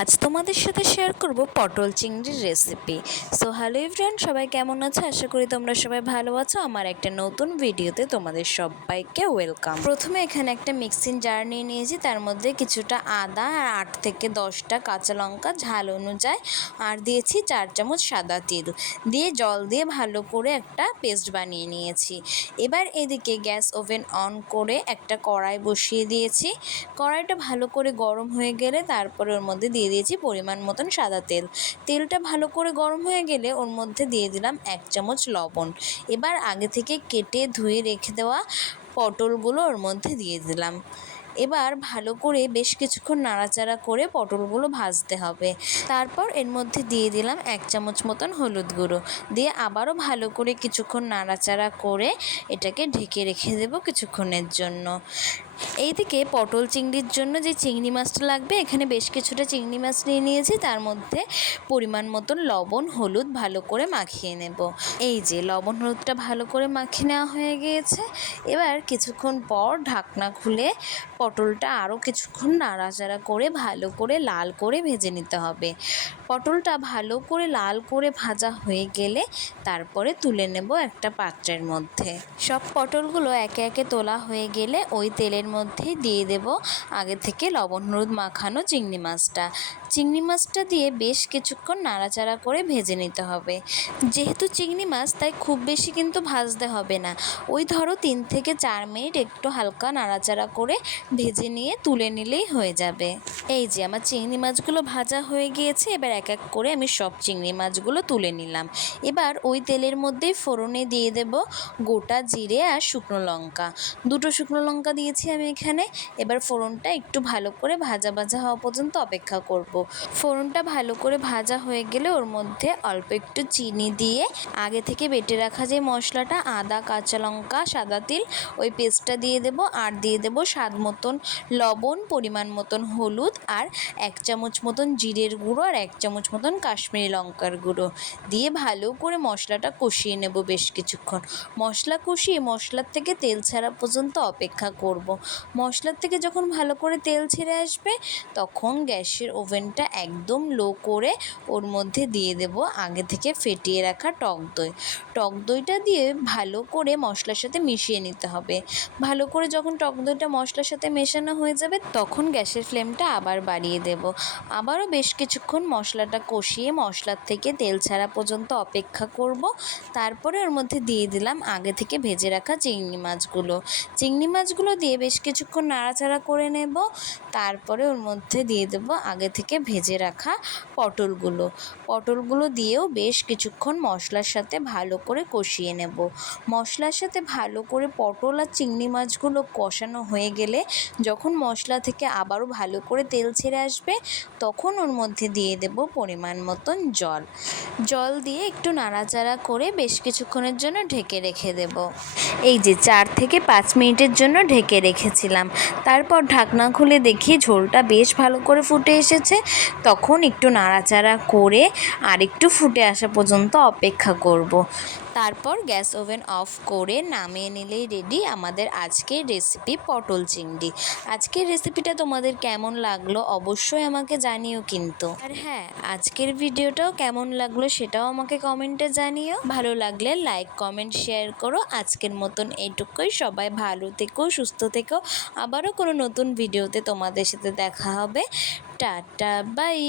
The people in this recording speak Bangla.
আজ তোমাদের সাথে শেয়ার করব পটল চিংড়ির রেসিপি সো হ্যালো এভরিওয়ান সবাই কেমন আছো? আশা করি তোমরা সবাই ভালো আছো। আমার একটা নতুন ভিডিওতে তোমাদের সবাইকে ওয়েলকাম প্রথমে এখানে একটা মিক্সিং জার নিয়ে নিয়েছি। তার মধ্যে কিছুটা আদা আর আট থেকে দশটা কাঁচা লঙ্কা, ঝাল অনুযায়ী, আর দিয়েছি চার চামচ সাদা তিল। দিয়ে জল দিয়ে ভালো করে একটা পেস্ট বানিয়ে নিয়েছি। এবার এদিকে গ্যাস ওভেন অন করে একটা কড়াই বসিয়ে দিয়েছি। কড়াইটা ভালো করে গরম হয়ে গেলে তারপরে ওর মধ্যে দিয়ে দিয়েছি পরিমাণ মতন সাদা তেল। তেলটা ভালো করে গরম হয়ে গেলে ওর মধ্যে দিয়ে দিলাম এক চামচ লবণ। এবার আগে থেকে কেটে ধুয়ে রেখে দেওয়া পটলগুলো ওর মধ্যে দিয়ে দিলাম। এবার ভালো করে বেশ কিছুক্ষণ নাড়াচাড়া করে পটলগুলো ভাজতে হবে। তারপর এর মধ্যে দিয়ে দিলাম এক চামচ মতন হলুদ গুঁড়ো। দিয়ে আবারও ভালো করে কিছুক্ষণ নাড়াচাড়া করে এটাকে ঢেকে রেখে দেবো কিছুক্ষণের জন্য। এইদিকে পটল চিংড়ির জন্য যে চিংড়ি মাছটা লাগবে, এখানে বেশ কিছুটা চিংড়ি মাছ নিয়ে নিয়েছি। তার মধ্যে পরিমাণ মতন লবণ, হলুদ ভালো করে মাখিয়ে নেব। এই যে লবণ, হলুদটা ভালো করে মাখিয়ে নেওয়া হয়ে গিয়েছে। এবার কিছুক্ষণ পর ঢাকনা খুলে পটলটা আরও কিছুক্ষণ নাড়াচাড়া করে ভালো করে লাল করে ভেজে নিতে হবে। পটলটা ভালো করে লাল করে ভাজা হয়ে গেলে তারপরে তুলে নেব একটা পাত্রের মধ্যে। সব পটলগুলো একে একে তোলা হয়ে গেলে ওই তেলের মধ্যে দিয়ে দেব আগে থেকে লবণ, হলুদ মাখানো চিংড়ি মাছটা। চিংড়ি মাছটা দিয়ে বেশ কিছুক্ষণ নাড়াচাড়া করে ভেজে নিতে হবে। যেহেতু চিংড়ি মাছ, তাই খুব বেশি কিন্তু ভাজতে হবে না। ওই ধরো তিন থেকে চার মিনিট একটু হালকা নাড়াচাড়া করে ভেজে নিয়ে তুলে নিলেই হয়ে যাবে। এই যে, আমার চিংড়ি মাছগুলো ভাজা হয়ে গিয়েছে, এবার এক এক করে আমি সব চিংড়ি মাছগুলো তুলে নিলাম। এবার ওই তেলের মধ্যেই ফোড়নে দিয়ে দেব গোটা জিরে আর শুকনো লঙ্কা। দুটো শুকনো লঙ্কা দিয়েছি আমি এখানে এবার ফোড়নটা একটু ভালো করে ভাজা ভাজা হওয়া পর্যন্ত অপেক্ষা করব। ফোড়নটা ভালো করে ভাজা হয়ে গেলে ওর মধ্যে অল্প একটু চিনি দিয়ে আগে থেকে বেটে রাখা যে মশলাটা, আদা, কাঁচা লঙ্কা, সাদা তিল, ওই পেস্টটা দিয়ে দেব আর দিয়ে দেব স্বাদ মতন লবণ, পরিমাণ মতন হলুদ আর এক চামচ মতন জিরের গুঁড়ো আর এক চামচ মতন কাশ্মীরি লঙ্কার গুঁড়ো দিয়ে ভালো করে মশলাটা কষিয়ে নেব বেশ কিছুক্ষণ মশলা কষিয়ে মশলার থেকে তেল ছাড়া পর্যন্ত অপেক্ষা করব। মশলার থেকে যখন ভালো করে তেল ছেড়ে আসবে, তখন গ্যাসের ওভেনটা একদম লো করে ওর মধ্যে দিয়ে দেব আগে থেকে ফেটিয়ে রাখা টক দই। টক দইটা দিয়ে ভালো করে মশলার সাথে মিশিয়ে নিতে হবে। ভালো করে যখন টক দইটা মশলার সাথে মেশানো হয়ে যাবে, তখন গ্যাসের ফ্লেমটা আবার বাড়িয়ে দেব। আবারও বেশ কিছুক্ষণ মশলাটা কষিয়ে মশলার থেকে তেল ছাড়া পর্যন্ত অপেক্ষা করব। তারপরে ওর মধ্যে দিয়ে দিলাম আগে থেকে ভেজে রাখা চিংড়ি মাছগুলো। চিংড়ি মাছগুলো দিয়ে কিছুক্ষণ নাড়াচাড়া করে নেব। তারপরে ওর মধ্যে দিয়ে দেব আগে থেকে ভেজে রাখা পটলগুলো। পটলগুলো দিয়েও বেশ কিছুক্ষণ মশলার সাথে ভালো করে কষিয়ে নেব। মশলার সাথে ভালো করে পটল আর চিংড়ি মাছগুলো কষানো হয়ে গেলে যখন মশলা থেকে আবারও ভালো করে তেল ছেড়ে আসবে, তখন ওর মধ্যে দিয়ে দেব পরিমাণ মতন জল। জল দিয়ে একটু নাড়াচাড়া করে বেশ কিছুক্ষণের জন্য ঢেকে রেখে দেব। এই যে চার থেকে পাঁচ মিনিটের জন্য ঢেকে রেখেছিলাম তারপর ঢাকনা খুলে দেখি ঝোলটা বেশ ভালো করে ফুটে এসেছে তখন একটু নাড়াচাড়া করে আর একটু ফুটে আসা পর্যন্ত অপেক্ষা করব। তারপর গ্যাস ওভেন অফ করে নামিয়ে নিলেই রেডি আমাদের আজকের রেসিপি পটল চিংড়ি। আজকের রেসিপিটা তোমাদের কেমন লাগল অবশ্যই আমাকে জানিও কিন্তু। আর হ্যাঁ আজকের ভিডিওটাও কেমন লাগল সেটাও আমাকে কমেন্টে জানিও। ভালো লাগলে লাইক কমেন্ট শেয়ার করো। আজকের মতন এইটুকুই সবাই ভালো থেকো, সুস্থ থেকো। আবারও কোনো নতুন ভিডিওতে তোমাদের সাথে দেখা হবে। Tata bye